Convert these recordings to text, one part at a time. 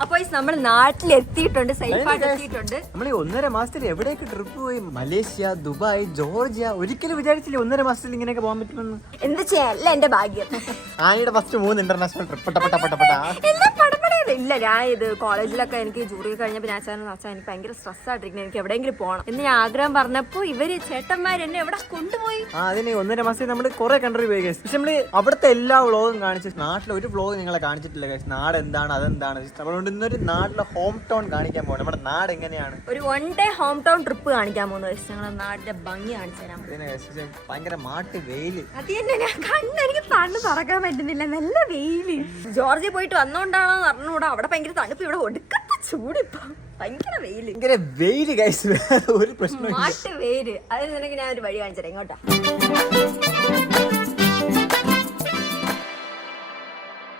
അപ്പൊ നമ്മൾ നാട്ടിലെത്തിയിട്ടുണ്ട് സേഫായിട്ട് എത്തിയിട്ടുണ്ട് നമ്മൾ ഈ ഒന്നര മാസത്തിൽ എവിടേക്ക് ട്രിപ്പ് പോയി? Malaysia Dubai Georgia? ഒരിക്കലും വിചാരിച്ചില്ല ഒന്നര മാസത്തിൽ ഇങ്ങനെയൊക്കെ പോകാൻ പറ്റുമെന്ന്? എന്ത് ചെയ്യാല്ല എന്റെ ഭാഗ്യം. ആയിടെ ഫസ്റ്റ് മൂന്ന് ഇന്റർനാഷണൽ ട്രിപ്പ് പട്ട പട്ട ഇല്ല. ഞാൻ ഇത് കോളേജിലൊക്കെ എനിക്ക് ജൂറി കഴിഞ്ഞപ്പോൾ ഞാൻ അച്ഛനും അച്ഛൻ എനിക്ക് ഭയങ്കര സ്ട്രെസ് ആയിട്ടിരിക്കുന്നു. എനിക്ക് എവിടെയെങ്കിലും പോകണം എന്ന് ഞാൻ ആഗ്രഹം പറഞ്ഞപ്പോൾ ഇവർ ചേട്ടന്മാർ എന്നെ എവിടെ കൊണ്ടുപോയി? ആ അതിന് ഒന്നര മാസം നമ്മൾ കുറെ കൺട്രി പോയി ഗൈസ് പക്ഷെ നമ്മൾ അവിടുത്തെ എല്ലാ വ്ളോഗും കാണിച്ചു നാട്ടിലെ ഒരു വ്ളോഗ് നിങ്ങളെ കാണിച്ചിട്ടില്ല ഗൈസ് നാട് എന്താണ് അതെന്താണ്? അതുകൊണ്ട് ഇന്നൊരു നാട്ടിലെ ഹോം ടൗൺ കാണിക്കാൻ പോകണം നമ്മുടെ നാട് എങ്ങനെയാണ്? ഒരു one day home town trip കാണിക്കാൻ പോകുന്നത് guys. ഞങ്ങളുടെ നാടിന്റെ ഭംഗി കാണിച്ചു ഭയങ്കര മാട്ട് വെയിൽ. അത് തന്നെ. ഞാൻ കണ്ണ് എനിക്ക് കണ്ണ് തുറക്കാൻ പറ്റുന്നില്ല. നല്ല വെയിൽ. ജോർജി പോയിട്ട് വന്നോണ്ടാണോ അറിഞ്ഞൂടാ അവിടെ ഭയങ്കര തണുപ്പ്. ഇവിടെ ഒടുക്കത്തെ ചൂടിപ്പോ ഭയങ്കര വെയിൽ. ഭയങ്കര വെയിൽ ഗൈസ് ഒരു പ്രശ്നം മാട്ട് വെയിൽ അത് നിനക്ക് ഞാൻ ഒരു വഴി കാണിച്ചു ഇങ്ങോട്ടാ.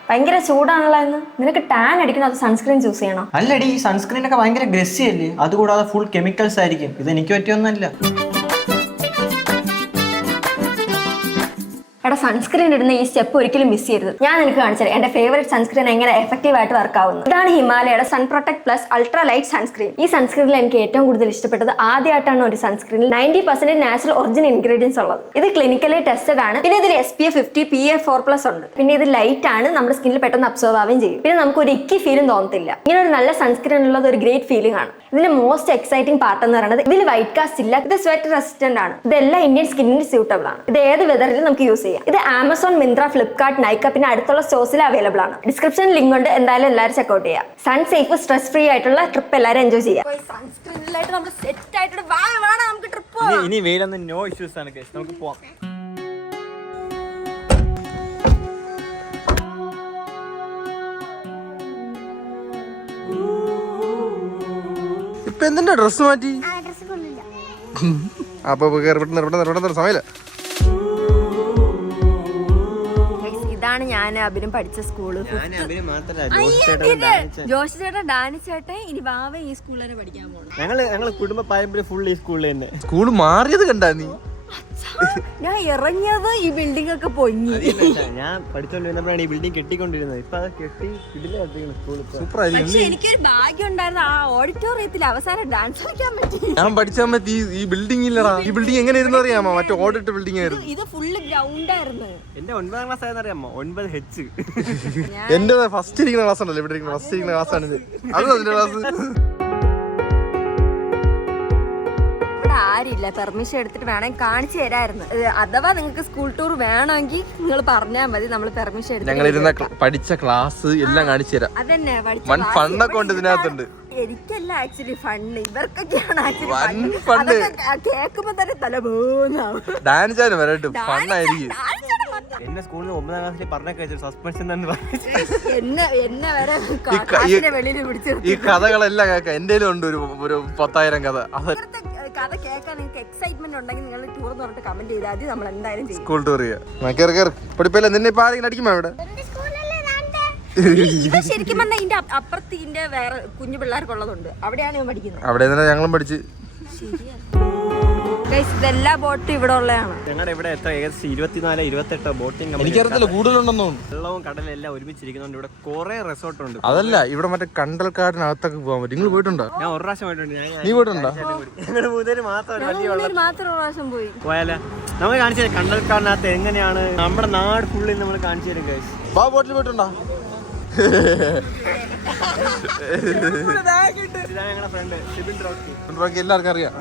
ഭയങ്കര ചൂടാണല്ലോ എന്ന് നിനക്ക് ടാൻ അടിക്കണം അത് സൺസ്ക്രീൻ ചൂസ് ചെയ്യണോ? അല്ലടി ഈ സൺസ്ക്രീൻ ഒക്കെ ഭയങ്കര ഗ്രസ്സി അല്ലേ അതുകൂടാതെ ഫുൾ കെമിക്കൽസ് ആയിരിക്കും. ഇത് എനിക്ക് പറ്റിയൊന്നുമല്ല. എടാ സൺസ്ക്രീൻ ഇടുന്ന ഈ സ്റ്റെപ്പ് ഒരിക്കലും മിസ് ചെയ്യരുത്. ഞാൻ നിനക്ക് കാണിച്ചത് എന്റെ ഫേവറേറ്റ് സൺസ്ക്രീൻ എങ്ങനെ എഫക്റ്റീവ് ആയിട്ട് വർക്ക് ആവുന്നു. ഇതാണ് ഹിമാലയയുടെ sun protect plus ultra light sunscreen ഈ സൺസ്ക്രീനിൽ എനിക്ക് ഏറ്റവും കൂടുതൽ ഇഷ്ടപ്പെട്ടത് ആദ്യമായിട്ടാണ് ഒരു സൺസ്ക്രീനിൽ ninety percent natural original ingredients ഉള്ളത്. ഇത് ക്ലിനിക്കലി ടെസ്റ്റഡ് ആണ്. പിന്നെ ഇതിൽ S P F fifty P F four plus ഉണ്ട്. പിന്നെ ഇത് ലൈറ്റ് ആണ്. നമ്മുടെ സ്കിന്നിൽ പെട്ടെന്ന് അബ്സോർവ് ആവുകയും ചെയ്യും. പിന്നെ നമുക്ക് ഒരു ഇക്കി ഫീലും തോന്നത്തില്ല. ഇങ്ങനെ ഒരു നല്ല സൺസ്ക്രീൻ ഉള്ളത് ഒരു ഗ്രേറ്റ് ഫീലിംഗ് ആണ്. ഇതിന്റെ മോസ്റ്റ് എക്സൈറ്റിംഗ് പാർട്ട് എന്ന് പറയുന്നത് ഇതിൽ വൈറ്റ് കാസ്റ്റ് ഇല്ല. ഇത് സ്വെറ്റ് റെസിസ്റ്റന്റ് ആണ്. ഇതെല്ലാം ഇന്ത്യൻ സ്കിന്നിന് സ്യൂട്ടബിൾ ആണ്. ഇത് ഏത് വെതറിലും നമുക്ക് യൂസ് ചെയ്യാം. ഇത് ആമസോൺ മിന്ത്ര ഫ്ലിപ്കാർട്ട് നൈക്ക പിന്നെ അടുത്തുള്ള സ്റ്റോഴ്സിൽ അവൈലബിൾ ആണ്. ഡിസ്ക്രിപ്ഷൻ ലിങ്ക് ഉണ്ട്. എന്തായാലും എല്ലാവരും ചെക്കൗട്ട് ചെയ്യാം. സൺ സേഫ് സ്ട്രെസ് ഫ്രീ ആയിട്ടുള്ള ട്രിപ്പ് എല്ലാവരും എൻജോയ് ചെയ്യാം. സൺസ്ക്രീനിലായിട്ട് നമ്മൾ സെറ്റ് ആയിട്ട് നമുക്ക് ട്രിപ്പ് ഇനി ഇനി വെയിലൊന്നും നോ ഇഷ്യൂസ് ആണ് ഗൈസ് നമുക്ക് പോവാം. ഇപ്പൊ എന്തിന്റെ ഡ്രസ് മാറ്റി? അപ്പൊ കേറി പെട്ടെന്ന് പെട്ടെന്ന് പെട്ടെന്ന് സമയമില്ല. ഇതാണ് ഞാൻ അഭിനം പഠിച്ച സ്കൂൾ ജോഷി ചേട്ടൻ ഡാനി ചേട്ടൻ ഇനി ബാവ ഈ സ്കൂളിൽ തന്നെ പഠിക്കാൻ പോകണം ഞങ്ങൾ ഞങ്ങൾ കുടുംബ പാരമ്പര്യം ഫുൾ ഈ സ്കൂളിൽ തന്നെ. സ്കൂൾ മാറിയത് കണ്ടാ നീ? ഞാൻ ഇറങ്ങിയത് ഈ ബിൽഡിംഗ് ഒക്കെ പൊങ്ങി. ഞാൻ പഠിച്ചോണ്ടിരുന്നപ്പോഴാണ് ഈ ബിൽഡിംഗ് കെട്ടിക്കൊണ്ടിരുന്നത്. ഇപ്പൊ അത് കെട്ടി സൂപ്പർ പക്ഷെ എനിക്കൊരു ഭാഗ്യം ഉണ്ടായിരുന്നു. ആ ഓഡിറ്റോറിയത്തിൽ അവസാനം ഡാൻസ് കളിക്കാൻ പറ്റി. ഞാൻ പഠിച്ച സമയത്ത് ഈ- ഈ ബിൽഡിംഗ് ഇല്ലടാ. ഈ ബിൽഡിംഗ് എങ്ങനെ ഇരുന്നു അറിയാമോ? മറ്റേ ഓടിട്ട് ബിൽഡിംഗ് ആയിരുന്നു. ഇത് ഫുള്ള് ഗ്രൗണ്ട് ആയിരുന്നു. എന്റെ ഒൻപതാം ക്ലാസ് ആയെന്ന് അറിയാമോ? ഒൻപത് ഹെച്ച് എന്റെ ഫസ്റ്റ് ഇരിക്കുന്ന ക്ലാസ് ഉണ്ടല്ലോ. ഇവിടെ ഇരിക്കുന്ന ഫസ്റ്റ് ഇരിക്കുന്ന ക്ലാസ് ആണ് ഇത് അത് അതിന്റെ ക്ലാസ് ആരില്ല. പെർമിഷൻ എടുത്തിട്ട് വേണമെങ്കിൽ കാണിച്ചു തരായിരുന്നു. അഥവാ നിങ്ങൾക്ക് സ്കൂൾ ടൂർ വേണമെങ്കിൽ നിങ്ങൾ പറഞ്ഞാൽ മതി. നമ്മൾ പെർമിഷൻ എടുത്ത് ഞങ്ങൾ ഇരുന്ന പഠിച്ച ക്ലാസ് എല്ലാം കാണിച്ചു തരാം. അതന്നെ ഉണ്ട് ഇതിനകത്തുണ്ട്. എനിക്കല്ല ആക്ച്വലി ഫണ്ട് ഇവർക്കൊക്കെയാണ് ആക്ച്വലി. കേൾക്കുമ്പോ തന്നെ തല പോകുന്നാവും ഡാൻസ് വരട്ടെ. ഫണ്ണായിരിക്കും എന്നെ സ്കൂളിൽ ഒമ്പതാം ക്ലാസ്സിൽ പറഞ്ഞൊക്കെ സസ്പെൻഷൻ തന്നെ പറഞ്ഞു എന്നെ എന്നെ വരെ ഈ കഥകളെല്ലാം കേൾക്കാം. എന്റെ ഉണ്ട് ഒരു ഒരു പത്തായിരം കഥ. അത് കഥ കേൾക്കാൻ നിങ്ങൾക്ക് എക്സൈറ്റ്മെന്റ് ഉണ്ടെങ്കിൽ നിങ്ങൾ ടൂർ എന്ന് പറഞ്ഞിട്ട് കമന്റ് ചെയ്താൽ അത് നമ്മൾ എന്തായാലും ചെയ്യും. സ്കൂൾ ടൂർ ചെയ്യാം. നിന്നെ ഇപ്പൊ ആരെങ്കിലും അടിക്കുമോ അവിടെ? ശരിക്കും പറഞ്ഞാൽ ഇതിന്റെ അപ്പ- അപ്പുറത്ത് ഇതിന്റെ വേറെ കുഞ്ഞു പിള്ളേർക്കുള്ളതുണ്ട്. അവിടെയാണ് ഞാൻ പഠിക്കുന്നത്. അവിടെ ഞങ്ങളും പഠിച്ചു. Guys, ഇതെല്ലാ ബോട്ടും ഇവിടെ ഉള്ളതാണ്. ഞങ്ങളുടെ ഇവിടെ എത്ര? ഏകദേശം ഇരുപത്തിനാല് ഇരുപത്തെട്ട് ബോട്ടിംഗ് എനിക്കറിയത്തില്ല കൂടുതലുണ്ടെന്നോ വെള്ളവും കടലും എല്ലാം ഒരുമിച്ചിരിക്കുന്നുണ്ട്. ഇവിടെ കുറെ റിസോർട്ട് ഉണ്ട്. അതല്ല ഇവിടെ മറ്റേ കണ്ടൽക്കാടിനകത്തൊക്കെ പോകാൻ പറ്റും. നിങ്ങൾ പോയിട്ടുണ്ടോ? ഞാൻ ഒരു പ്രാവശ്യം പോയിട്ടുണ്ട്. ഞാൻ നീ പോയിട്ടുണ്ടോ? ഞങ്ങൾ മൂന്നേര് മാത്രം മാത്രം ഒരു പ്രാവശ്യം പോയി. പോയാലോ? നമ്മൾ കാണിച്ചു തരാം കണ്ടൽക്കാടിനകത്ത് എങ്ങനെയാണ്? നമ്മുടെ നാട് ഫുള്ളിൽ നമ്മൾ കാണിച്ചു തരും ബോട്ടിൽ പോയിട്ടുണ്ടോ? ബാക്കി എല്ലാവർക്കും അറിയാം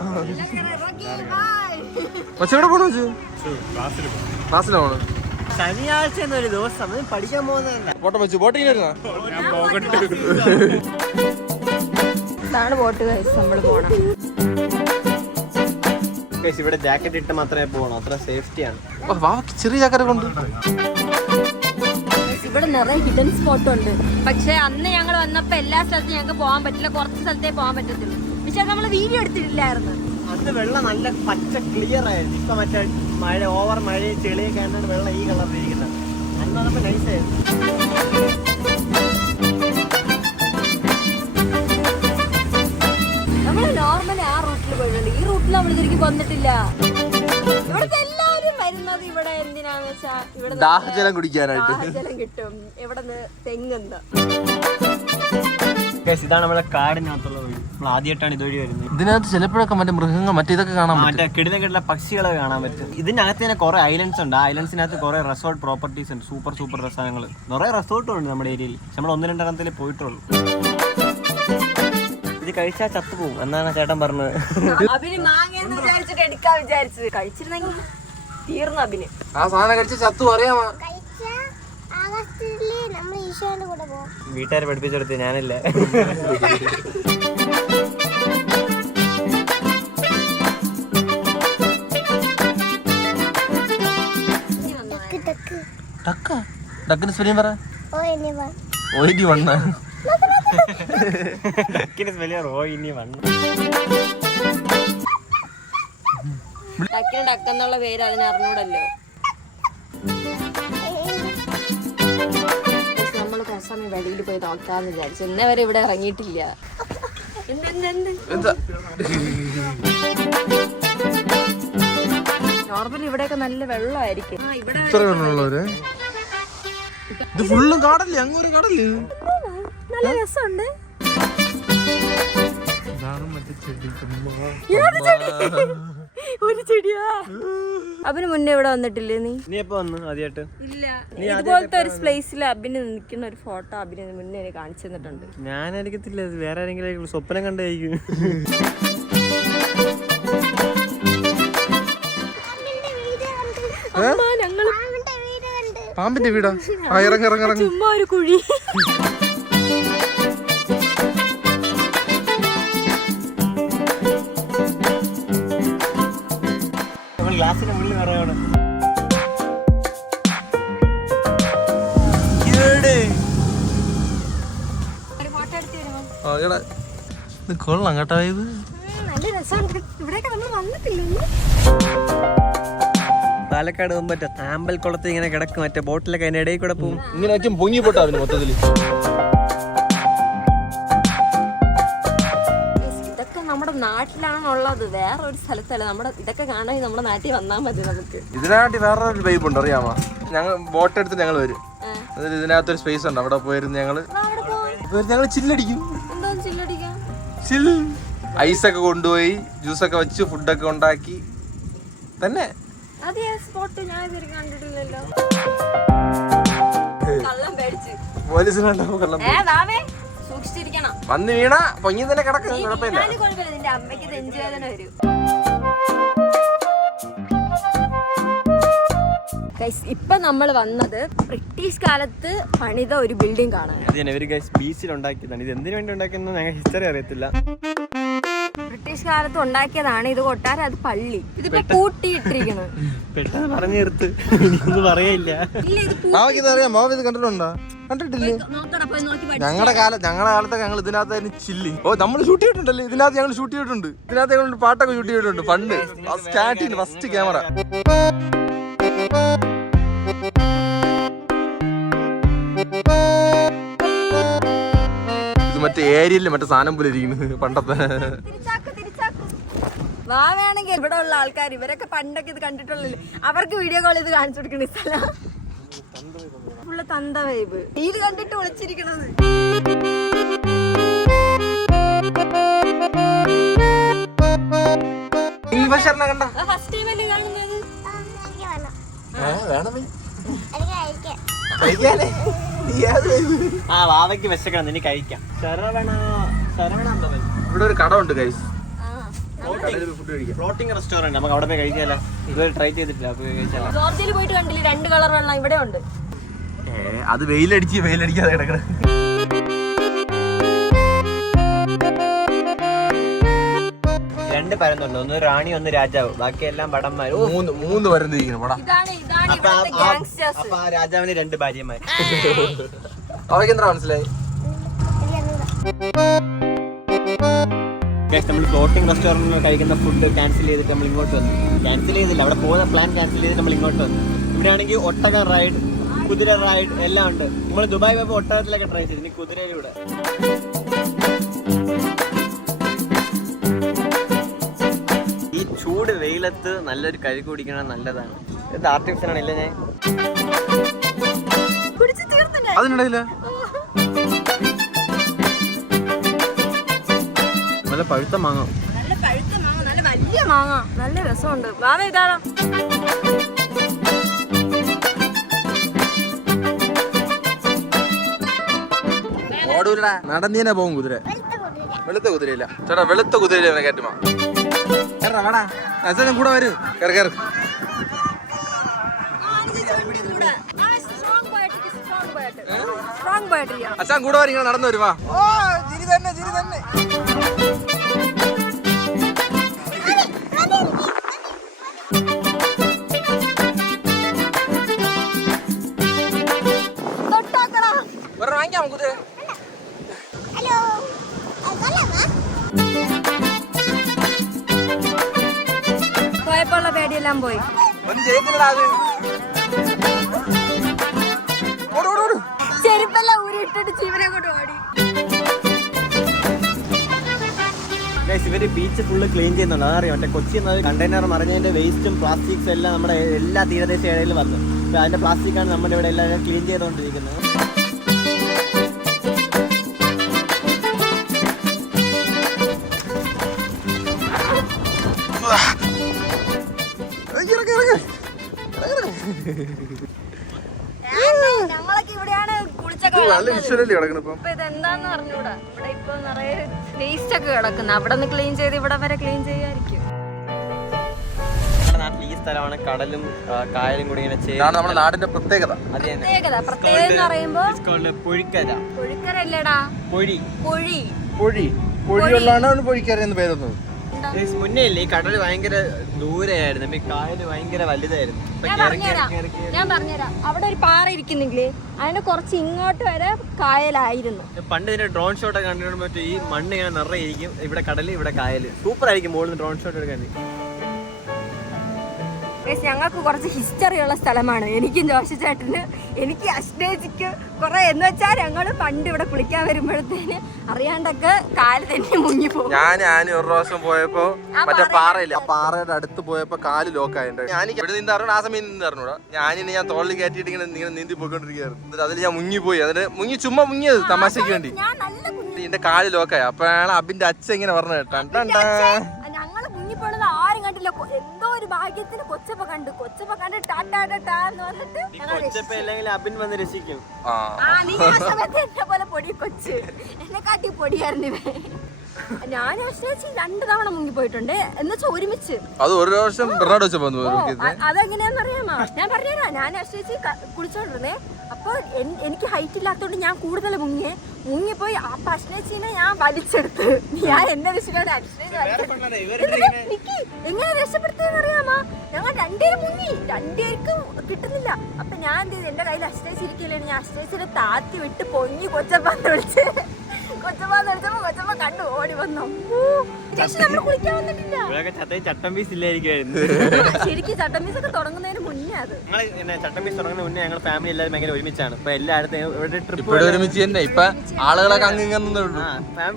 പക്ഷെ എവിടെ പോണു ക്ലാസ്സിൽ ക്ലാസ്സിലാ പോണു. ശനിയാഴ്ച എന്നൊരു ദിവസം പഠിക്കാൻ പോകുന്നതല്ല. ഫോട്ടോ വെച്ചു ബോട്ടിങ്ങിന് വരുന്ന? ഇതാണ് ബോട്ട് നമ്മൾ പോണം. ഇവിടെ ജാക്കറ്റ് ഇട്ട് മാത്രമേ പോകണം അത്ര സേഫ്റ്റിയാണ് ചെറിയ ജാക്കറ്റ് കൊണ്ട് ഇവിടെ നിറയെ ഹിഡൻ സ്പോട്ട് ഉണ്ട്. പക്ഷെ അന്ന് ഞങ്ങൾ വന്നപ്പോ എല്ലാ സ്ഥലത്തും ഞങ്ങൾക്ക് പോകാൻ പറ്റില്ല. കുറച്ച് സ്ഥലത്തേ പോകാൻ പറ്റത്തുള്ളൂ. പക്ഷെ നമ്മൾ വീഡിയോ എടുത്തിട്ടില്ലായിരുന്നു. അന്ന് വെള്ളം നല്ല പച്ച ക്ലിയർ ആയിരുന്നു. ഇപ്പൊ മറ്റേ മഴ ഓവർ മഴയും ചെളിയൊക്കെ ആയതുകൊണ്ട് വെള്ളം ഈ കളറിലിരിക്കുന്നത് അന്ന് വന്നപ്പോ നൈസ് ആയിരുന്നു. നമ്മൾ നോർമലി ആ റൂട്ടിൽ പോയിട്ടുണ്ട്. ഈ റൂട്ടിൽ നമ്മൾ ശരിക്കും വന്നിട്ടില്ല. ഇവിടുത്തെ ഇവിടെ ദാഹജലം കുടിക്കാനായിട്ട്. ദാഹജലം കിട്ടും. ഇവിടെ തെങ്ങുണ്ട് ഇതാണ് നമ്മുടെ കാടിനകത്തുള്ള വഴി. നമ്മൾ ആദ്യമായിട്ടാണ് ഇതുവഴി വരുന്നത്. ഇതിനകത്ത് ചിലപ്പോഴൊക്കെ മറ്റേ മൃഗങ്ങൾ മറ്റേ ഇതൊക്കെ കാണാൻ പറ്റും. മറ്റേ കിടില കിടില പക്ഷികളെ കാണാൻ പറ്റും. ഇതിനകത്ത് തന്നെ കുറെ ഐലൻഡ്സ് ഉണ്ട്. ആ ഐലൻഡ്സിനകത്ത് കുറെ റിസോർട്ട് പ്രോപ്പർട്ടീസ് ഉണ്ട്. സൂപ്പർ സൂപ്പർ രസങ്ങൾ കുറെ റിസോർട്ടും ഉണ്ട് നമ്മുടെ ഏരിയയിൽ നമ്മൾ ഒന്ന് രണ്ടെണ്ണത്തിൽ പോയിട്ടുള്ളൂ. ഇത് കഴിച്ചാൽ ചത്തുപോകും. എന്നാണ് ചേട്ടൻ പറഞ്ഞത്. കഴിച്ചിരുന്നെങ്കിൽ തീർന്നു അഭിന് ആ സാധനം കഴിച്ച് ചത്തു അറിയാമോ? വീട്ടുകാരെ പഠിപ്പിച്ചെടുത്ത് ഞാനല്ലേ. ടക്കിന് സ്പെല്ലിംഗ് പറ. ഓ വണ്ണ ഇനി വന്നു ടക്കിന് ഡക്കെന്നുള്ള പേര് അതിന് അറിഞ്ഞൂടല്ലോ. നമ്മൾ കുറച്ച് സമയം വെളിയിൽ പോയി നോക്കാന്ന് വിചാരിച്ചു ഇന്നേ വരെ ഇവിടെ ഇറങ്ങിയിട്ടില്ല. നോർമലി ഇവിടെയൊക്കെ നല്ല വെള്ളമായിരിക്കും. ഇത്ര വെള്ളമുള്ളവര്? ഇത് ഫുള്ളും കാടല്ലേ? അങ്ങൊരു കടൽ നല്ല രസമുണ്ട്. ഇതാണ് മറ്റേ ചെടി. ഒരു ചെടിയാ. അഭിന് മുന്നേ ഇവിടെ വന്നിട്ടില്ലേ നീ? നീ എപ്പോ വന്നു ആദ്യമായിട്ട് ഇല്ല. ഇതുപോലത്തെ ഒരു പ്ലേസിൽ അഭിന് നിൽക്കുന്ന ഒരു ഫോട്ടോ അഭിന് മുന്നേ എനിക്ക് കാണിച്ചു തന്നിട്ടുണ്ട്. ഞാൻ എനിക്കത്തില്ല വേറെ ആരെങ്കിലും. സ്വപ്നം കണ്ടായിരിക്കും പാമ്പിന്റെ വീട്? ആ ഇറങ്ങി ഇറങ്ങി ഇറങ്ങി. ചുമ്മാ ഒരു കുഴി. എടാ ഇത് കൊള്ളാം കേട്ടോ ഇത് നല്ല രസമുണ്ട് ഇവിടെയൊക്കെ നമ്മൾ വന്നിട്ടില്ല പാലക്കാട് പോകുമ്പോ മറ്റേ ആമ്പൽ കുളത്ത് ഇങ്ങനെ കിടക്കും. മറ്റേ ബോട്ടിലൊക്കെ അതിന്റെ ഇടയിൽ കൂടെ പോകും. ഇങ്ങനെ വെച്ചും പൊങ്ങി പോട്ടാ അവന് മൊത്തത്തിൽ. ഇതൊക്കെ നമ്മുടെ നാട്ടിലാണുള്ളത്. വേറെ ഒരു സ്ഥലത്തല്ല. നമ്മുടെ ഇതൊക്കെ കാണാൻ നമ്മുടെ നാട്ടിൽ വന്നാൽ മതി നമുക്ക്. ഇതിനാട്ടി വേറെ ഒരു വൈബ് ഉണ്ട്. അറിയാമോ? ഞങ്ങൾ ബോട്ട് എടുത്ത് ഞങ്ങൾ വരും. ഇതിനകത്തൊരു സ്പേസ് ഉണ്ട്. അവിടെ പോയിരുന്നു ഞങ്ങൾ എന്തോ ചില്ലടിക്കാം. ചിൽ ഐസൊക്കെ കൊണ്ടുപോയി ജ്യൂസൊക്കെ വെച്ച് ഫുഡൊക്കെ ഉണ്ടാക്കി. തന്നെ. പോലീസിനുണ്ടാവും കള്ളം വന്ന് വീണ പൊങ്ങി തന്നെ കിടക്കും കുഴപ്പമില്ല. Guys, ഇപ്പൊ നമ്മൾ വന്നത് ബ്രിട്ടീഷ് കാലത്ത് പണിത ഒരു ബിൽഡിംഗ് കാണാൻ ഒരു ഗൈസ് ബീച്ചിൽ ഉണ്ടാക്കിയതാണ്. ഇത് എന്തിനു വേണ്ടി ഉണ്ടാക്കുന്ന ഞങ്ങൾ ഹിസ്റ്ററി അറിയത്തില്ല. ബ്രിട്ടീഷ് കാലത്ത് ഉണ്ടാക്കിയതാണ് ഇത് കൊട്ടാര അത് പള്ളി. ഇതിപ്പോ പൂട്ടിയിട്ടിരിക്കുന്നത് പെട്ടെന്ന് പറഞ്ഞു നിർത്ത് ഒന്നും പറയില്ല ഇല്ല ഇത് പൂ- മാവയ്ക്ക് അറിയാം. മാവ് ഇത് കണ്ടിട്ടുണ്ടോ? കണ്ടിട്ടില്ലേ? ഞങ്ങളുടെ കാലം ഞങ്ങളുടെ കാലത്തൊക്കെ ഞങ്ങൾ ഇതിനകത്ത് ചില്ലി. ഓ നമ്മൾ ഷൂട്ട് ചെയ്തിട്ടുണ്ടല്ലേ? ഇതിനകത്ത് ഞങ്ങൾ ഷൂട്ട് ചെയ്തിട്ടുണ്ട്. ഇതിനകത്ത് ഞങ്ങൾ പാട്ടൊക്കെ ഷൂട്ട് ചെയ്തിട്ടുണ്ട് പണ്ട്. സ്റ്റാർട്ടിങ് ഫസ്റ്റ് ക്യാമറ ഇത് മറ്റേ ഏരിയയിൽ മറ്റേ സാധനം പോലെ ഇരിക്കുന്നത് പണ്ടത്തെ. വാ വേണമെങ്കിൽ ഇവിടെ ഉള്ള ആൾക്കാർ ഇവരൊക്കെ പണ്ടൊക്കെ ഇത് കണ്ടിട്ടുള്ളല്ലോ അവർക്ക് വീഡിയോ കോൾ ഇത് കാണിച്ചു കൊടുക്കണ സ്ഥലം. ഫുള്ള് തന്ത വൈബ് ഇത് കണ്ടിട്ട് ഒളിച്ചിരിക്കണത്. ഫസ്റ്റ് ആ വാവയ്ക്ക് വിശക്കണം നിന്നെ കഴിക്കാം. ശരവണ ശരവണ ഇവിടെ ഒരു കട ഉണ്ട് കൈസ് ആ. കടയിൽ ഫുഡ് കഴിക്കാം. ഫ്ലോട്ടിംഗ് റെസ്റ്റോറന്റ് നമുക്ക് അവിടെ പോയി കഴിക്കാലോ. ഇതുവരെ ട്രൈ ചെയ്തിട്ടില്ല ജോർജിയയിൽ പോയിട്ട് കണ്ടില്ല രണ്ട് കളർ വെള്ളം ഇവിടെ ഉണ്ട്. അത് വെയിലടിച്ച് വെയിലടിക്കാതെ കിടക്കണ. രണ്ട് പരന്നുണ്ട്. ഒന്ന് റാണി ഒന്ന് രാജാവ്. ബാക്കിയെല്ലാം പടന്മാർ ഓ. മൂന്ന് മൂന്ന് പരന്നിരിക്കുന്നു പടാ ഇതാണ് ഇതാണ് അപ്പൊ ആ- രാജാവിന് രണ്ട് ഭാര്യമാർ അവർക്ക് എന്താ മനസ്സിലായി? നമ്മൾ ഫ്ലോട്ടിംഗ് റെസ്റ്റോറന്റിൽ കഴിക്കുന്ന ഫുഡ് ക്യാൻസൽ ചെയ്തിട്ട് നമ്മൾ ഇങ്ങോട്ട് വന്നു. ക്യാൻസൽ ചെയ്തില്ല. അവിടെ പോകുന്ന പ്ലാൻ ക്യാൻസൽ ചെയ്തിട്ട് നമ്മൾ ഇങ്ങോട്ട് വന്നു. ഇവിടെ ആണെങ്കിൽ ഒട്ടക റൈഡ് കുതിര റൈഡ് എല്ലാം ഉണ്ട്. നമ്മൾ ദുബായ് പോയപ്പോൾ ഒട്ടകത്തിലൊക്കെ ട്രൈ ചെയ്തു. ഇനി കുതിരയിലൂടെ. ചൂട് വെയിലത്ത് നല്ലൊരു കഴി കുടിക്കണം നല്ലതാണ്. ഇത് ആർട്ടിഫിഷ്യൽ ആണല്ലേ ഞാൻ. അതിനിടയില്ല നല്ല പഴുത്ത മാങ്ങ. നല്ല പഴുത്ത മാങ്ങ നല്ല വലിയ മാങ്ങ. നല്ല രസമുണ്ട്. വാവേ ഇതാണോ ഓടൂരടാ നടന്നീനെ പോകും കുതിര വെളുത്ത കുതിരയില്ല. ചേട്ടാ വെളുത്ത കുതിരയില്ല കയറ്റുമാ? വേടാ അച്ഛനും കൂടെ വരും. കയറി കയറി അച്ഛൻ കൂടെ വരും നടന്നു വരുവാ ഓ ചിരി തന്നെ ജിരി തന്നെ. ചെരുപ്പെല്ലാം ഊരിട്ടിട്ട് ജീവനെ കൊണ്ട് ഓടി ഇവർ ബീച്ച് ഫുള്ള് ക്ലീൻ ചെയ്യുന്നുണ്ട്. അതറിയാം? മറ്റേ കൊച്ചി എന്നത് കണ്ടെയ്നർ മറിഞ്ഞതിന്റെ വേസ്റ്റും പ്ലാസ്റ്റിക്സും എല്ലാം നമ്മുടെ എല്ലാ തീരദേശ ഏരിയയിൽ വന്നു. അതിന്റെ പ്ലാസ്റ്റിക് ആണ് നമ്മുടെ ഇവിടെ എല്ലാവരും ക്ലീൻ ചെയ്തുകൊണ്ടിരിക്കുന്നത്. വിഷ്വലല്ലേ കിടക്കണം ഇപ്പം ഇപ്പൊ ഇതെന്താന്ന് അറിഞ്ഞൂടാ. ഇവിടെ ഇപ്പൊ നിറയെ വേസ്റ്റ് ഒക്കെ കിടക്കുന്നു. അവിടെ നിന്ന് ക്ലീൻ ചെയ്ത് ഇവിടെ വരെ ക്ലീൻ ചെയ്യായിരിക്കും നമ്മുടെ നാട്ടിൽ ഈ സ്ഥലമാണ് കടലും ആ, കായലും കൂടി ഇങ്ങനെ ചേർന്ന് ഇതാണ് നമ്മുടെ നാടിന്റെ പ്രത്യേകത. അത് തന്നെ. പ്രത്യേകത. പ്രത്യേകത എന്ന് പറയുമ്പോ It's called പൊഴിക്കര പൊഴിക്കരല്ലേടാ പൊഴി. പൊഴി. പൊഴി. പൊഴിയുള്ളതാണ് പൊഴിക്കര എന്ന് പേരുന്നത്. മുന്നേ ഇല്ലേ? ഈ കടൽ ഭയങ്കര ദൂരെയായിരുന്നു. ഇപ്പൊ ഈ കായൽ ഭയങ്കര വലുതായിരുന്നു. ഇപ്പൊ ഞാൻ കേറി പറഞ്ഞുതരാം. കേറി കേറി ഞാൻ പറഞ്ഞുതരാം. അവിടെ ഒരു പാറ ഇരിക്കുന്നില്ലേ അതിന് കുറച്ച് ഇങ്ങോട്ട് വരെ കായലായിരുന്നു. പണ്ട് ഇതിന്റെ ഡ്രോൺ ഷോട്ട് ഒക്കെ കണ്ടിട്ട് മറ്റേ ഈ മണ്ണ് ഇങ്ങനെ നിറയെ ഇരിക്കും. ഇവിടെ കടൽ ഇവിടെ കായൽ. സൂപ്പർ ആയിരിക്കും മുകളിൽ ഡ്രോൺ ഷോട്ട് എടുക്കാൻ. ഞങ്ങൾക്ക് കുറച്ച് ഹിസ്റ്ററി ഉള്ള സ്ഥലമാണ്. എനിക്കും ജോഷി ചേട്ടന് എനിക്ക് അഷ്ടേജിക്ക് കുറെ എന്ന് വെച്ചാൽ ഞങ്ങൾ പണ്ട് ഇവിടെ കുളിക്കാൻ വരുമ്പോഴത്തേന് അറിയാണ്ടൊക്കെ കാൽ തന്നെ മുങ്ങി പോകും. ഞാൻ ഞാൻ ഒരു പ്രാവശ്യം പോയപ്പോ മറ്റേ പാറയില്ല പാറയുടെ അടുത്ത് പോയപ്പോ കാൽ ലോക്കായിട്ടുണ്ട് ഞാൻ ഇവിടെ നിന്ന് അറിഞ്ഞു ആ സമയം നിന്ന് അറിഞ്ഞൂടാ. ഞാനിനി ഞാൻ തോളിൽ കയറ്റിയിട്ട് ഇങ്ങനെ ഇങ്ങനെ നീന്തി പോയിക്കൊണ്ടിരിക്കുകയായിരുന്നു. എന്നിട്ട് അതിൽ ഞാൻ മുങ്ങിപ്പോയി എന്നിട്ട് മുങ്ങി ചുമ്മാ മുങ്ങിയത് തമാശയ്ക്ക് വേണ്ടി. എന്റെ കാൽ ലോക്കായി അപ്പോഴാണ് അബിന്റെ അച്ഛൻ ഇങ്ങനെ പറഞ്ഞത്. ടൺ ടൺ ടൺ. ഞങ്ങൾ മുങ്ങിപ്പോണത് ആരും കണ്ടില്ല കൊ- എന്തോ ഒരു ഭാഗ്യത്തിന് കൊച്ചപ്പ കണ്ടു. കൊച്ചപ്പ കണ്ട് ടാറ്റാ ടാ എന്ന് പറഞ്ഞിട്ട് ഞങ്ങൾ അബിൻ വന്ന് രസിക്കും ആ. ആ നീ ആ സമയത്ത് എന്നെ പോലെ പൊടി കൊച്ച്. എന്നെ കാട്ടി പൊടിയായിരുന്നു ഇവൻ. ഞാൻ ചേച്ചി രണ്ടു തവണ മുങ്ങിപ്പോയിട്ടുണ്ട് എന്നുവെച്ചാൽ ഒരുമിച്ച്. അത് ഒരു പ്രാവശ്യം ബെർണാഡ് വെച്ചപ്പോ അതെങ്ങനെയാന്ന് അറിയാമോ ഞാൻ പറഞ്ഞുതരാം. ഞാൻ അശ്വസിച്ച് കുളിച്ചോണ്ടിരുന്നേ. അപ്പൊ എനിക്ക് ഹൈറ്റ് ഇല്ലാത്തതുകൊണ്ട് ഞാൻ കൂടുതൽ മുങ്ങിയേ. മുങ്ങിപ്പോയി ആ അശ്വസിനെ ഞാൻ വലിച്ചെടുത്ത്. ഞാൻ എന്നെ വിശ്വസിക്കാണ്ട് അശ്വസിച്ച് വലിച്ചെടുത്ത്. നിക്ക്, എങ്ങനെ രക്ഷപ്പെടുത്തിയെന്ന് അറിയാമോ ഞങ്ങൾ രണ്ടുപേരും മുങ്ങി. രണ്ടുപേർക്കും കിട്ടുന്നില്ല. അപ്പൊ ഞാൻ എന്ത് ചെയ്തു? എന്റെ കയ്യിൽ അശ്വസിച്ച് ഞാൻ അശ്വസിച്ചിട്ട് താത്തി വിട്ട് പൊങ്ങി കൊച്ചപ്പാന്ന് വിളിച്ച്. ശരിക്കും ചട്ടമ്പീസ് ഒക്കെ തുടങ്ങുന്നതിന് മുന്നേ അത്. ഞങ്ങൾ തുടങ്ങുന്ന മുന്നേ ഫാമിലി എല്ലാവരും ഭയങ്കര ഒരുമിച്ചാണ്. ഇപ്പൊ എല്ലായിടത്തും ഇവിടെ ട്രിപ്പ് ഒരുമിച്ച് തന്നെ. ഇപ്പൊ ആളുകളൊക്കെ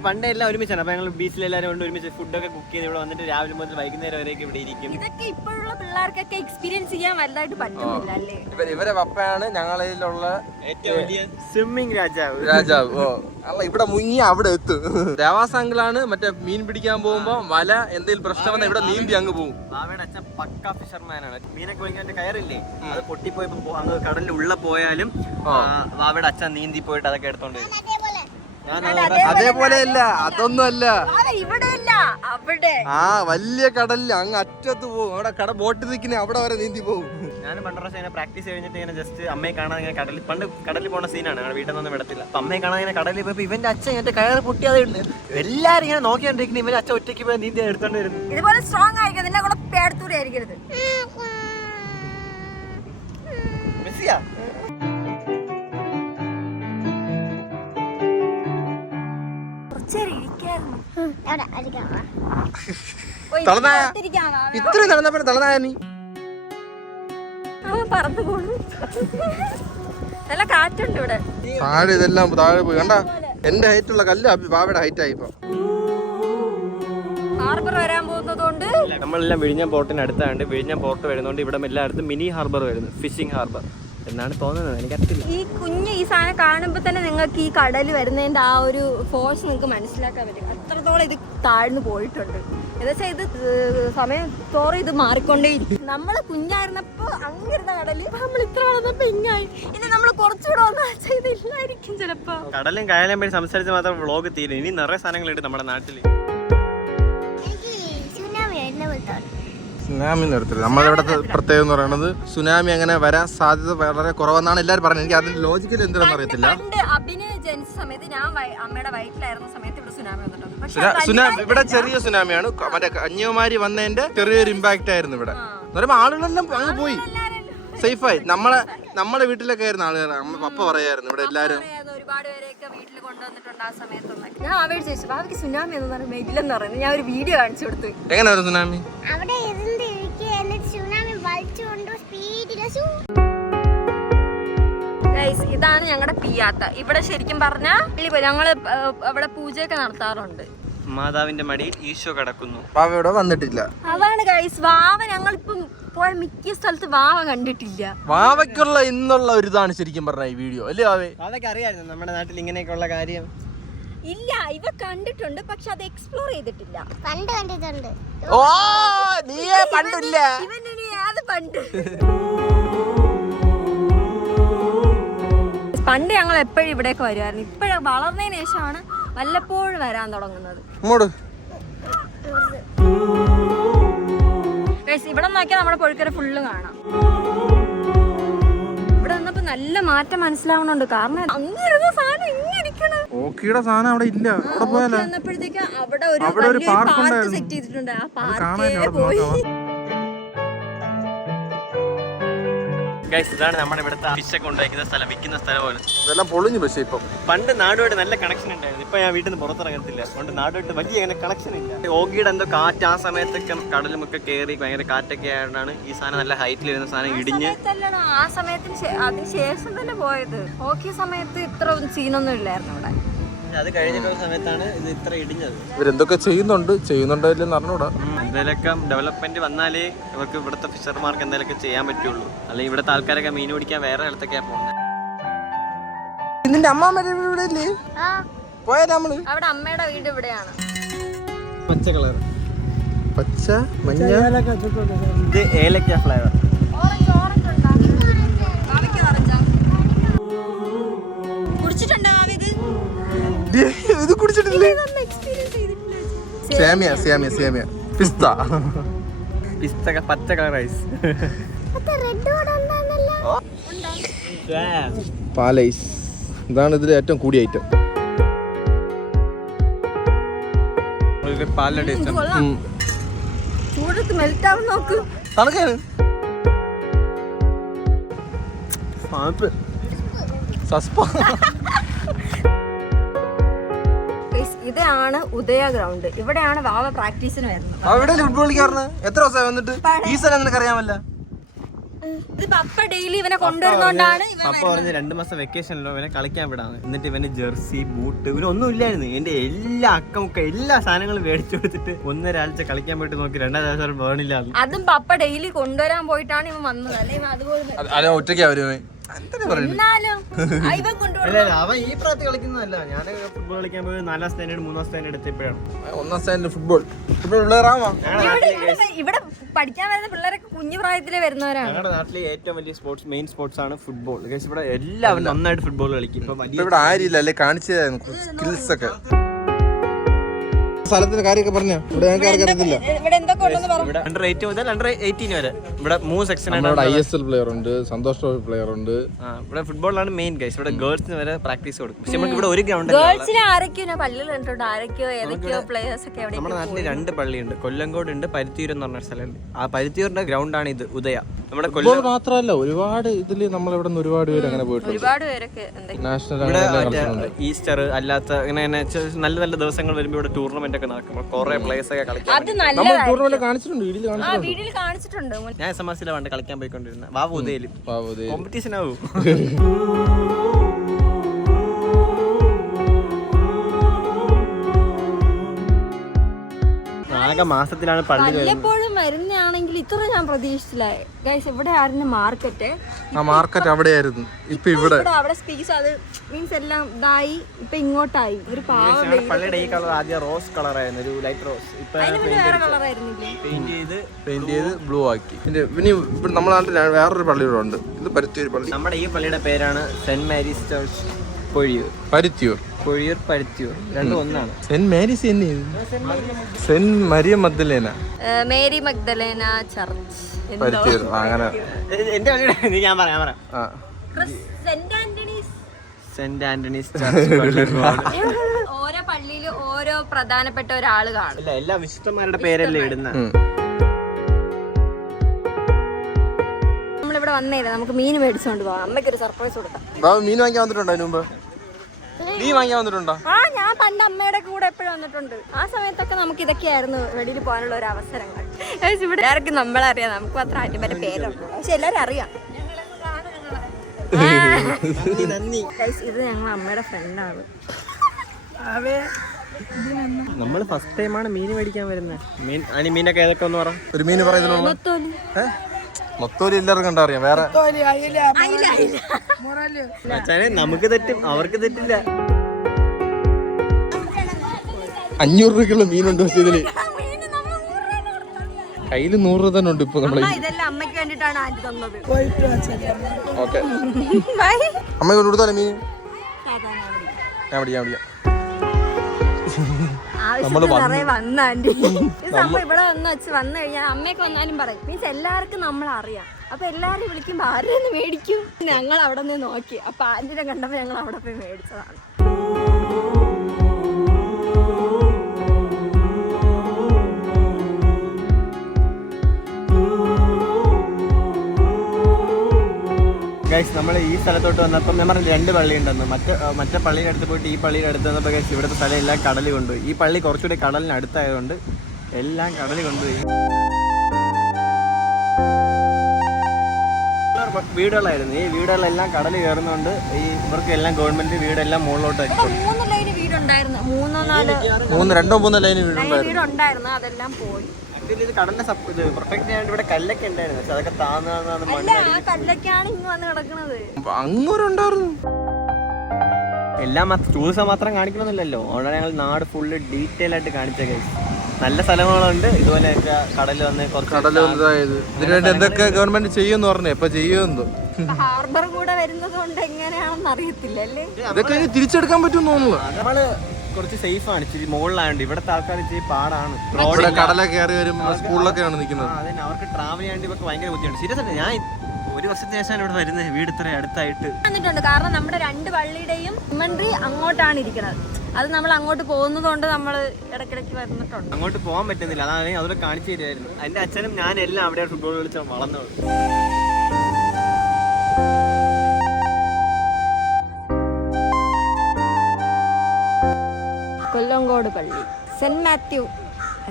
പണ്ട് എല്ലാം ഒരുമിച്ചാണ്. അപ്പൊ ഞങ്ങൾ ബീച്ചിൽ എല്ലാവരും കൊണ്ട് ഒരുമിച്ച് ഫുഡൊക്കെ കുക്ക് ചെയ്ത് ഇവിടെ വന്നിട്ട് രാവിലെ മുതൽ വൈകുന്നേരം വരെയൊക്കെ ഇവിടെ ഇരിക്കും. ഇതൊക്കെ ഇപ്പോഴുള്ള പിള്ളേർക്കൊക്കെ എക്സ്പീരിയൻസ് ചെയ്യാൻ വലുതായിട്ട് പറ്റുന്നില്ല അല്ലേ? ഇവരെ പപ്പയാണ് ഞങ്ങളിലുള്ള ഏറ്റവും വലിയ സ്വിമ്മിംഗ് രാജാവ്. രാജാവ്. ഓ. അല്ല ഇവിടെ മുങ്ങി അവിടെ എത്തും. ദേവാസങ്കിലാണ് മറ്റേ മീൻ പിടിക്കാൻ പോകുമ്പോ വല എന്തെങ്കിലും പ്രശ്നം വന്നാൽ ഇവിടെ നീന്തി അങ്ങ് പോകും ബാവയുടെ അച്ഛൻ പക്ക ഫിഷർമാനാണ്. മീനൊക്കെ വിളിക്കാൻ കയറില്ലേ? അത് പൊട്ടിപ്പോയപ്പോ അങ്ങ് കടലിൽ ഉള്ള പോയാലും ആ, ബാവയുടെ അച്ഛൻ നീന്തി പോയിട്ട് അതൊക്കെ എടുത്തോണ്ട് വരും. അതേപോലെ. അല്ല അതൊന്നും അല്ല ഇവിടെ ആ വലിയ കടലിൽ അങ്ങ് അറ്റത്ത് പോകും. അവിടെ കട ബോട്ട് നിൽക്കുന്ന അവിടെ വരെ നീന്തി പോകും. ഞാൻ പണ്ട് പ്രാവശ്യം ഇങ്ങനെ പ്രാക്ടീസ് കഴിഞ്ഞിട്ട് ഇങ്ങനെ ജസ്റ്റ് അമ്മയെ കാണാൻ ഇങ്ങനെ കടലിൽ പണ്ട് കടലിൽ പോണ സീനാണ് ഞങ്ങളുടെ വീട്ടിൽ നിന്നൊന്നും വിടത്തില്ല. അപ്പൊ അമ്മയെ കാണാൻ ഇങ്ങനെ കടലിൽ പോയപ്പോ ഇവന്റെ അച്ഛൻ എന്റെ കയറ് പൊട്ടിയാതെ ഉണ്ട് എല്ലാരും ഇങ്ങനെ നോക്കിയാണ്ടിരിക്കുന്നത് ഇവന്റെ അച്ഛൻ ഒറ്റയ്ക്ക് പോയി നീന്തി എടുത്തോണ്ട് വരുന്നു ഇതുപോലെ സ്ട്രോങ് ആയിരിക്കും. നിന്നെ കൂടെ പേടത്തൂടെ ആയിരിക്കരുത്. മെസ്സിയാ? വാ. ഇത്രയും നടന്നപ്പോ തളനായ നീ? നല്ല കാറ്റുണ്ട് ഇവിടെ. താഴെ ഇതെല്ലാം താഴെ പോയി. കണ്ട? എന്റെ ഹൈറ്റ് ഉള്ള കല്ല് ബാബയുടെ ഹൈറ്റ് ആയി ഇപ്പൊ. ഹാർബർ വരാൻ പോകുന്നതുകൊണ്ട് നമ്മളെല്ലാം വിഴിഞ്ഞ പോർട്ടിന് അടുത്താണ്ട് വിഴിഞ്ഞ പോർട്ട് വരുന്നതുകൊണ്ട് ഇവിടെ എല്ലായിടത്തും മിനി ഹാർബർ വരുന്നു. ഫിഷിംഗ് ഹാർബർ എന്നാണ് തോന്നുന്നത്. എനിക്കറിയില്ല. ഈ കുഞ്ഞ് ഈ സാധനം കാണുമ്പോൾ തന്നെ നിങ്ങൾക്ക് ഈ കടൽ വരുന്നതിന്റെ ആ ഒരു ഫോഴ്സ് നിങ്ങൾക്ക് മനസ്സിലാക്കാൻ പറ്റും. അത്രത്തോളം ഇത് താഴ്ന്നു പോയിട്ടുണ്ട്. എന്നുവെച്ചാൽ ഇത് സമയം തോറും ഇത് മാറിക്കൊണ്ടേ നമ്മൾ കുഞ്ഞായിരുന്നപ്പോ അങ്ങിരുന്ന കടൽ ഇപ്പൊ നമ്മൾ ഇത്ര വളർന്നപ്പോ ഇങ്ങായി. ഇനി നമ്മൾ കുറച്ചുകൂടെ വന്നാൽ ഇത് ഇല്ലായിരിക്കും ചിലപ്പോ. കടലും കായലും വേണ്ടി സംസാരിച്ച് മാത്രം വ്ളോഗ് തീരും. ഇനി നിറയെ സാധനങ്ങളുണ്ട് നമ്മുടെ നാട്ടിൽ സുനാമി നിർത്തില്ല നമ്മളിവിടുത്തെ പ്രത്യേകം എന്ന് പറയുന്നത് സുനാമി അങ്ങനെ വരാൻ സാധ്യത വളരെ കുറവെന്നാണ് എല്ലാവരും പറഞ്ഞത് എനിക്ക് അതിന്റെ ലോജിക്കൽ എന്തിനാണെന്ന് അറിയത്തില്ല. പണ്ട് അഭിന് ജനിച്ച സമയത്ത് ഞാൻ വയ- അമ്മയുടെ വയറ്റിലായിരുന്ന സമയത്ത് ഇവിടെ സുനാമി വന്നിട്ടുണ്ട്. പക്ഷെ സുനാ- സുനാമി ഇവിടെ ചെറിയ സുനാമിയാണ്. ക- മറ്റേ കന്യാകുമാരി വന്നതിന്റെ ചെറിയൊരു ഇമ്പാക്റ്റ് ആയിരുന്നു ഇവിടെ. എന്ന് പറയുമ്പോൾ ആളുകളെല്ലാം അങ്ങ് പോയി. സേഫായി നമ്മളെ നമ്മളെ വീട്ടിലൊക്കെ ആയിരുന്നു ആളുകൾ അമ്മ പപ്പ പറയായിരുന്നു ഇവിടെ എല്ലാവരും അറിയാതെ ഒരുപാട് പേരെയൊക്കെ വീട്ടിൽ കൊണ്ടുവന്നിട്ടുണ്ട് ആ സമയത്തൊന്നൊക്കെ. ഞാൻ അവയോട് ചോദിച്ചു ഭാവിക്ക് സുനാമി എന്ന് പറയുമ്പോൾ ഇല്ലെന്ന് പറയുന്നത് ഞാൻ ഒരു വീഡിയോ കാണിച്ചു കൊടുത്തു. എങ്ങനെ വരും സുനാമി? അവിടെ ഇരുന്ന് ഇരിക്കുക എന്നിട്ട് സുനാമി വലിച്ചുകൊണ്ട് സ്പീഡിൽ ഗൈസ് ഇതാണ് ഞങ്ങളുടെ പിയാത്ത. ഇവിടെ ശരിക്കും പറഞ്ഞാൽ ഞങ്ങൾ അവിടെ പൂജയൊക്കെ നടത്താറുണ്ട്. മാതാവിന്റെ മടിയിൽ ഈശോ കടക്കുന്നു. വാവ ഇവിടെ വന്നിട്ടില്ല. അതാണ് ഗൈസ് വാവ ഞങ്ങളിപ്പം പോയ മിക്ക സ്ഥലത്ത് വാവ കണ്ടിട്ടില്ല. വാവയ്ക്കുള്ള ഇന്നുള്ള ഒരു ഇതാണ് ശരിക്കും പറഞ്ഞ ഈ വീഡിയോ അല്ലേ വാവേ? അതൊക്കെ അറിയായിരുന്നു നമ്മുടെ നാട്ടിൽ ഇങ്ങനെയൊക്കെയുള്ള കാര്യം. ഇല്ല ഇവ കണ്ടിട്ടുണ്ട് പക്ഷെ അത് എക്സ്പ്ലോർ ചെയ്തിട്ടില്ല. പണ്ട് കണ്ടിട്ടുണ്ട്. ഓ നീയേ പണ്ടില്ല. അത് പണ്ട്. പണ്ട് ഞങ്ങൾ എപ്പോഴും ഇവിടേക്ക് വരുമായിരുന്നു. ഇപ്പോഴും വളർന്നതിന് ശേഷമാണ് വല്ലപ്പോഴും വരാൻ തുടങ്ങുന്നത്. ഇവിടെ നോക്കിയാൽ നമ്മുടെ പൊഴിക്കര ഫുള്ള് കാണാം. ഇവിടെ നിന്നപ്പോ നല്ല മാറ്റം മനസ്സിലാവണുണ്ട്. കാരണം അങ്ങിരുന്ന സാധനം ഇങ്ങനെ ഓക്കിയുടെ സാധനം അവിടെ ഇല്ല. അവിടെ പോയാലോ? അവിടെ ഒരു പാർക്ക്. സെറ്റ് ചെയ്തിട്ടുണ്ട്. ആ പാർക്കേ പോയി. ഗൈസ് ഇതാണ് നമ്മുടെ ഇവിടുത്തെ ഫിഷൊക്കെ ഉണ്ടാക്കുന്ന സ്ഥലം വിൽക്കുന്ന സ്ഥലം പോലെ. ഇതെല്ലാം പൊളിഞ്ഞു പക്ഷേ ഇപ്പം. പണ്ട് നാടുമായിട്ട് നല്ല കണക്ഷൻ ഉണ്ടായിരുന്നു. ഇപ്പൊ ഞാൻ വീട്ടിൽ നിന്ന് പുറത്തിറങ്ങത്തില്ല. അതുകൊണ്ട് നാടുമായിട്ട് വലിയ അങ്ങനെ കണക്ഷൻ ഇല്ല. ഓഗിയുടെ എന്തോ കാറ്റ് ആ സമയത്തൊക്കെ കടലുമൊക്കെ കയറി ഭയങ്കര കാറ്റൊക്കെ ആയതുകൊണ്ടാണ് ഈ സാധനം നല്ല ഹൈറ്റിൽ വരുന്ന സാധനം ഇടിഞ്ഞ് ആ സമയത്തിന് അതിന് ശേഷം തന്നെ പോയത്. ഓക്കെ സമയത്ത് ഇത്ര സീനൊന്നും ഇല്ലായിരുന്നു അവിടെ അത് കഴിഞ്ഞിട്ടുള്ള സമയത്താണ് ഇത് ഇത്ര ഇടിഞ്ഞത്. ഇവരെന്തൊക്കെ ചെയ്യുന്നുണ്ട്? ചെയ്യുന്നുണ്ടോ ഇല്ലെന്ന് അറിഞ്ഞൂടാ. എന്തെങ്കിലുമൊക്കെ ഡെവലപ്മെന്റ് വന്നാലേ ഇവർക്ക് ഇവിടുത്തെ ഫിഷർമാർക്ക് എന്തെങ്കിലുമൊക്കെ ചെയ്യാൻ പറ്റുള്ളൂ. അല്ലെങ്കിൽ ഇവിടുത്തെ ആൾക്കാരൊക്കെ മീൻ പിടിക്കാൻ വേറെ ഇടത്തൊക്കെയാ പോകുന്നത് നിന്റെ അമ്മ ഇവിടെ ഇല്ലേ? നമ്മൾ? അവിടെ അമ്മയുടെ വീട് ഇവിടെയാണ്. പച്ച കളർ പച്ച മഞ്ഞ? ഇത് ഏലക്ക ഫ്ലേവർ കുടിച്ചിട്ടില്ലേ? സേമിയ സേമിയ സേമിയ. പിസ്ത. പിസ്ത പച്ച കളർ ഐസ് പാലൈസ്. ഇതാണ് ഇതിൽ ഏറ്റവും കൂടിയ ഐറ്റം പാലിന്റെ ടേസ്റ്റ് ചൂടത്ത് മെൽറ്റ് ആവും നോക്ക്. തണുക്കാണ്. സസ്പ ഇതാണ് ഉദയ ഗ്രൗണ്ട് ഇവിടെയാണ് വാവ പ്രാക്ടീസിന് വരുന്നത്. അവിടെ ഫുട്ബോൾ കളിക്കാറുണ്ട് എത്ര ദിവസമായി വന്നിട്ട്? ഈ സ്ഥലം നിനക്ക് അറിയാമല്ല. ഇത് പപ്പ ഡെയിലി ഇവനെ കൊണ്ടുവരുന്നോണ്ടാണ് പപ്പ പറഞ്ഞ് രണ്ട് മാസം വെക്കേഷനിലോ ഇവനെ കളിക്കാൻ വിടാന്ന്. എന്നിട്ട് ഇവന് ജെർസി ബൂട്ട് ഇവനൊന്നും ഇല്ലായിരുന്നു. എന്റെ എല്ലാ അക്കമൊക്കെ എല്ലാ സാധനങ്ങളും മേടിച്ചു കൊടുത്തിട്ട് ഒന്നൊരാഴ്ച കളിക്കാൻ പോയിട്ട് നോക്കി രണ്ടാം ദിവസം വേണില്ല അതും പപ്പ ഡെയിലി കൊണ്ടുവരാൻ പോയിട്ടാണ് ഇവൻ വന്നത്. അല്ലെ? അതുപോലെ അല്ല ഒറ്റയ്ക്കാ വരുമേ അവൻ ഈ പ്രായത്തിൽ കളിക്കുന്നതല്ല. ഞാൻ ഫുട്ബോൾ കളിക്കാൻ പോയി നാലാം സ്റ്റാൻഡേർഡ് മൂന്നാം സ്റ്റാൻഡേർഡ് എത്തിയപ്പോഴാണ് ഒന്നാം ഫുട്ബോൾ ഇവിടെ പഠിക്കാൻ വരുന്ന പിള്ളേരൊക്കെ കുഞ്ഞു പ്രായത്തിലെ വരുന്നവരാണ്. ഞങ്ങളുടെ നാട്ടിലെ ഏറ്റവും വലിയ സ്പോർട്സ് മെയിൻ സ്പോർട്സ് ആണ് ഫുട്ബോൾ ഇവിടെ എല്ലാവരും നന്നായിട്ട് ഫുട്ബോൾ കളിക്കും. ഇപ്പൊ ഇപ്പൊ ഇവിടെ ആരില്ല അല്ലെ? കാണിച്ചു സ്കിൽസ് ഒക്കെ. സ്ഥലത്തിന്റെ കാര്യമൊക്കെ പറഞ്ഞ? ഇവിടെ ഞങ്ങൾക്ക് അറിയത്തില്ല ഇവിടെ മുതൽ അണ്ടർ എയ്റ്റീൻ വരെ. ഇവിടെ മൂന്ന് സെക്ഷൻ നമ്മുടെ ഐ എസ് എൽ പ്ലെയർ ഉണ്ട് സന്തോഷ് ട്രോഫി പ്ലെയർ ഉണ്ട്. ഇവിടെ ഫുട്ബോളാണ് മെയിൻ ഗൈസ് ഇവിടെ ഗേൾസിന് വരെ പ്രാക്ടീസ് കൊടുക്കും. പക്ഷെ നമുക്ക് ഇവിടെ ഒരു ഗ്രൗണ്ട് ഗേൾസിനെ ആരൊക്കെയോ ഞാൻ പള്ളിയിൽ കണ്ടിട്ടുണ്ട്. ആരൊക്കെയോ ഏതൊക്കെയോ പ്ലേയേഴ്സ് ഒക്കെ എവിടെ നമ്മുടെ നാട്ടിൽ രണ്ട് പള്ളിയുണ്ട്. കൊല്ലങ്കോട് ഉണ്ട് പരുത്തിയൂർ എന്ന് പറഞ്ഞ സ്ഥലമുണ്ട് ആ പരുത്തിയൂരിന്റെ ഗ്രൗണ്ടാണ് ഇത് ഉദയ. നമ്മുടെ കൊല്ലം മാത്രമല്ല ഒരുപാട് ഇതിൽ നമ്മൾ ഇവിടെ നിന്ന് ഒരുപാട് പേര് അങ്ങനെ പോയിട്ടുണ്ട്. ഒരുപാട് പേരൊക്കെ നാഷണൽ അങ്ങനെ ഈസ്റ്റർ അല്ലാത്ത ഇങ്ങനെ നല്ല നല്ല ദിവസങ്ങൾ വരുമ്പോൾ ഇവിടെ ടൂർണമെന്റ് ഒക്കെ നടക്കുമ്പോൾ കുറെ പ്ലേസ് ഒക്കെ കളിക്കാൻ അത് നല്ല നമ്മൾ ടൂർണമെന്റ് കാണിച്ചിട്ടുണ്ട് വീട്ടിൽ ആ കാണിച്ചിട്ടുണ്ട്. വീട്ടിൽ കാണിച്ചിട്ടുണ്ട്. ഞാൻ എസ് എം എസ് പണ്ട് കളിക്കാൻ പോയിക്കൊണ്ടിരുന്ന. വാവ് ഉദയിലും. കോമ്പറ്റീഷൻ ആവും നാലൊക്കെ മാസത്തിലാണ് പള്ളി വരുന്നത് ഇത്ര ഞാൻ പ്രതീക്ഷിച്ചില്ല. ഗൈസ് ഇവിടെ ആയിരുന്നു മാർക്കറ്റ് ആ മാർക്കറ്റ് അവിടെ ആയിരുന്നു ഇപ്പൊ ഇവിടെ. അവിടെ സ്പേസ് അത് മീൻസ് എല്ലാം ഇതായി. ഇപ്പൊ ഇങ്ങോട്ടായി. ഒരു പള്ളിയുടെ ഈ കളർ ആദ്യം റോസ് കളർ ആയിരുന്നു. ഒരു ലൈറ്റ് റോസ് ഇപ്പൊ വേറെ കളറായിരുന്നില്ലേ പെയിന്റ് ചെയ്ത് പെയിന്റ് ചെയ്ത് ബ്ലൂ ആക്കി. പിന്നെ ഇനി ഇപ്പൊ നമ്മുടെ നാട്ടിൽ വേറൊരു പള്ളി ഇവിടെ ഉണ്ട്. ഇത് പരുത്തിയൂർ പള്ളി. നമ്മുടെ ഈ പള്ളിയുടെ പേരാണ് Saint Mary's church Pozhiyur. Paruthiyur. Pozhiyur Paruthiyur. രണ്ടും ഒന്നാണ്. Saint Mary's Saint Maria Magdalena Mary Magdalena church. Paruthiyur. അങ്ങനെ. എന്റെ പള്ളിയുടെ ഞാൻ പറയാം പറയാം. Saint Antony's. ഓരോ പള്ളിയിൽ ഓരോ പ്രധാനപ്പെട്ട ഒരാൾ കാണും. എല്ലാ വിശുദ്ധന്മാരുടെ പേരല്ലേ ഇടുന്ന. നമ്മളിവിടെ വന്നേല്ലേ നമുക്ക് മീൻ മേടിച്ചോണ്ട് പോവാം അമ്മയ്ക്ക് ഒരു സർപ്രൈസ് കൊടുക്കാം മീൻ വാങ്ങിക്കാൻ വന്നിട്ടുണ്ടോ അതിന് മുമ്പ്? നീ വാങ്ങി വന്നിട്ടുണ്ടോ? ആ ഞാൻ പണ്ട് അമ്മയുടെ കൂടെ എപ്പോഴും വന്നിട്ടുണ്ട്. ആ സമയത്തൊക്കെ നമുക്ക് ഇതൊക്കെയായിരുന്നു വെടിയിൽ പോകാനുള്ള ഒരു അവസരങ്ങൾ. ഇവിടെ ആർക്കും നമ്മളറിയാം. നമുക്ക് മാത്രം ആറ്റുമ്പേരെ പേരുണ്ട് പക്ഷെ എല്ലാവരും അറിയാം. ഇത് ഞങ്ങൾ അമ്മയുടെ ഫ്രണ്ടാണ് നമ്മൾ ഫസ്റ്റ് ടൈമാണ് മീൻ മേടിക്കാൻ വരുന്നത്. മീൻ അനി മീനൊക്കെ ഏതൊക്കെ ഒന്ന് പറ. ഒരു മീൻ പറയുന്നു മൊത്തം എല്ലാവർക്കും കണ്ടറിയാം വേറെ അച്ഛനെ നമുക്ക് തെറ്റും അവർക്ക് തെറ്റില്ല. അഞ്ഞൂറ് രൂപയ്ക്കുള്ള മീനുണ്ട് പക്ഷേ ഇതിൽ. കയ്യിൽ നൂറ് രൂപ തന്നെ ഉണ്ട് ഇപ്പൊ നമ്മളെ. അമ്മ കൊണ്ടുകൊടുത്താലും ഓക്കെ. അമ്മ കൊണ്ട് കൊടുത്താലേ മീൻ ഞാൻ പിടിക്കാം പിടിക്കാം. ആവശ്യത്തിന് നിറയെ വന്ന ആന്റി. ഈ സംഭവം ഇവിടെ വന്ന് വെച്ച് വന്നു കഴിഞ്ഞാൽ അമ്മയൊക്കെ വന്നാലും പറയും. മീൻസ് എല്ലാവർക്കും നമ്മൾ അറിയാം അപ്പൊ എല്ലാരും വിളിക്കുമ്പോ ആരെന്ന് മേടിക്കും? ഞങ്ങൾ അവിടെ നിന്ന് നോക്കി. അപ്പൊ ആന്റിനെ കണ്ടപ്പോ ഞങ്ങൾ അവിടെ പോയി മേടിച്ചതാണ്. ഗൈസ് നമ്മൾ ഈ സ്ഥലത്തോട്ട് വന്നപ്പം ഞാൻ പറഞ്ഞു രണ്ട് പള്ളി ഉണ്ടെന്ന് മറ്റേ മറ്റേ പള്ളിയുടെ അടുത്ത് പോയിട്ട് ഈ പള്ളിയുടെ അടുത്ത് വന്നപ്പോൾ ഗൈസ് ഇവിടുത്തെ സ്ഥലം എല്ലാം കടൽ കൊണ്ടുപോയി ഈ പള്ളി കുറച്ചുകൂടി കടലിന് അടുത്തായതുകൊണ്ട് എല്ലാം കടൽ കൊണ്ടുപോയി വീടുകളായിരുന്നു. ഈ വീടുകളെല്ലാം കടൽ കയറുന്നതുകൊണ്ട് ഈ ഇവർക്ക് എല്ലാം ഗവൺമെന്റ് വീടെല്ലാം മുകളിലോട്ട് മൂന്ന് ലൈന് വീടുണ്ടായിരുന്നു. മൂന്നോ നാലോ മൂന്ന് രണ്ടോ മൂന്നോ ലൈന് വീടുണ്ടായിരുന്നു. അതെല്ലാം പോയി. ആക്ച്വലി ഇത് കടലിനെ സപ്പ് ഇത് പ്രൊട്ടക്ട് ചെയ്യാണ്ട് ഇവിടെ കല്ലൊക്കെ ഉണ്ടായിരുന്നു. പക്ഷെ അതൊക്കെ മണ്ണ് കല്ലൊക്കെയാണ് ഇങ്ങ് വന്ന് കിടക്കുന്നത് അങ്ങോരുണ്ടായിരുന്നു എല്ലാം ടൂറിസം മാത്രം കാണിക്കണമെന്നില്ലല്ലോ അവിടെ ഞങ്ങൾ നാട് ഫുള്ള് ഡീറ്റെയിൽ ആയിട്ട് കാണിച്ച കേസ് നല്ല സ്ഥലങ്ങളുണ്ട്. ഇതുപോലെ കടൽ വന്ന് കുറച്ച് കടൽ വന്നതായത് ഇതിനുവേണ്ടി എന്തൊക്കെ ഗവൺമെന്റ് ചെയ്യുമെന്ന് പറഞ്ഞു. ഇപ്പൊ ചെയ്യുമെന്ന് ഹാർബർ കൂടെ വരുന്നത് കൊണ്ട് എങ്ങനെയാണെന്ന് അറിയത്തില്ല അല്ലേ? ഇതൊക്കെ തിരിച്ചെടുക്കാൻ പറ്റുമെന്ന് തോന്നുന്നു. നമ്മൾ കുറച്ച് സേഫ് ആണ് ഇച്ചിരി മുകളിലായോണ്ട്. ഇവിടത്തെ ആൾക്കാർ ഇച്ചിരി പാടാണ്. റോഡിലെ ഇവിടെ കടല കയറി വരും സ്കൂളിലൊക്കെയാണ് നിൽക്കുന്നത്. അതന്നെ. അവർക്ക് ട്രാവൽ ചെയ്യാണ്ട് ഇവർക്ക് ഭയങ്കര ബുദ്ധിമുട്ട് സീരിയസ് അല്ല ഞാൻ ഒരു വർഷത്തിന് ശേഷമാണ് ഇവിടെ വരുന്നത്. വീട് ഇത്ര അടുത്തായിട്ട്. വന്നിട്ടുണ്ട്. കാരണം നമ്മുടെ രണ്ട് പള്ളിയുടെയും ഇമൻട്രി അങ്ങോട്ടാണ് ഇരിക്കുന്നത്. അത് നമ്മൾ അങ്ങോട്ട് പോകുന്നത് കൊണ്ട് നമ്മൾ ഇടയ്ക്കിടയ്ക്ക് വന്നിട്ടുണ്ട്. അങ്ങോട്ട് പോകാൻ പറ്റുന്നില്ല. അതാണ് ഞാൻ കാണിച്ചു തരുമായിരുന്നു എന്റെ അച്ഛനും ഞാൻ എല്ലാം അവിടെ ഫുട്ബോൾ കളിച്ച വളർന്നത്. കൊല്ലങ്കോട് പള്ളി. സെന്റ് മാത്യു.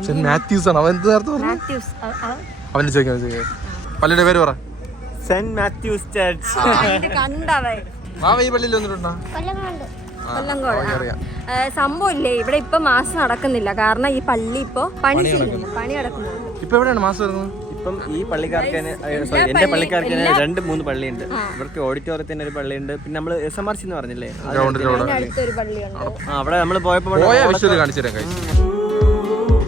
സെന്റ് മാത്യൂസ് ആണ് അവൻ എന്ത് നേരത്തെ പറഞ്ഞു? മാത്യൂസ്. അ- അവന് ചോദിക്കാം പള്ളിയുടെ പേര് പറ. Saint Matthew's church. ഇത് കണ്ടവേ മാവ ഈ പള്ളിയിൽ വന്നിട്ടുണ്ടോ? കൊല്ലങ്ങളുണ്ട് കൊല്ലങ്കോട് ആ. ഏ, സംഭവം ഇല്ലേ? ഇവിടെ ഇപ്പൊ മാസം നടക്കുന്നില്ല. കാരണം ഈ പള്ളി ഇപ്പൊ പണി ചെയ്യുന്നു പണി നടക്കുന്നു. ഇപ്പൊ എവിടെയാണ് മാസം വരുന്നത് ഇപ്പം ഈ പള്ളിക്കാർക്ക് സോറി എന്റെ പള്ളിക്കാർക്ക് രണ്ട് മൂന്ന് പള്ളിയുണ്ട്. ഇവർക്ക് ഓഡിറ്റോറിയത്തിന് ഒരു പള്ളിയുണ്ട്. പിന്നെ നമ്മൾ എസ് എം ആർ സി എന്ന് പറഞ്ഞില്ലേ? അവിടെ. നമ്മൾ പോയപ്പോ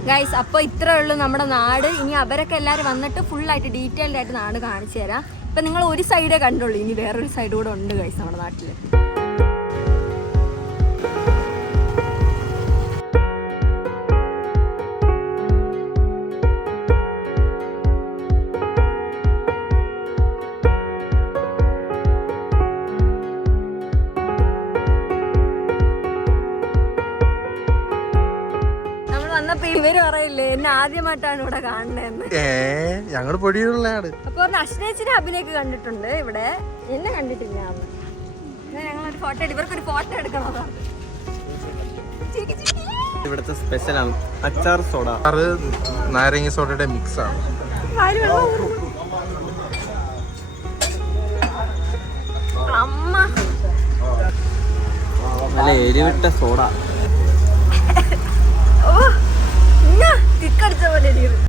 ഗൈസ് അപ്പോൾ ഇത്രേ ഉള്ളൂ നമ്മുടെ നാട്. ഇനി അവരൊക്കെ എല്ലാവരും വന്നിട്ട് ഫുൾ ആയിട്ട് ഡീറ്റെയിൽഡ് ആയിട്ട് നാട് കാണിച്ചു തരാം. ഇപ്പൊ നിങ്ങൾ ഒരു സൈഡേ കണ്ടുള്ളൂ. ഇനി വേറൊരു സൈഡ് കൂടെ ഉണ്ട് ഗൈസ് നമ്മുടെ നാട്ടിൽ ഇവർ പറയില്ലേ എന്നെ ആദ്യമായിട്ടാണ് ഇവിടെ കാണുന്നതെന്ന്. ഏ ഞങ്ങൾ പൊടിയുള്ളയാണ് അപ്പോൾ അശ്നേച്ചിന്റെ അഭിനയൊക്കെ കണ്ടിട്ടുണ്ട് ഇവിടെ. എന്നെ കണ്ടിട്ടില്ല ഞങ്ങളൊരു ഫോട്ടോ ഇവർക്കൊരു ഫോട്ടോ എടുക്കണം ഇവിടുത്തെ സ്പെഷ്യലാണ് അച്ചാർ സോഡ ആറ് നാരങ്ങ സോഡയുടെ മിക്സ് ആണ്. അമ്മ. നല്ല എരിവിട്ട സോഡ പോലെ ഇരിക്കുന്നു.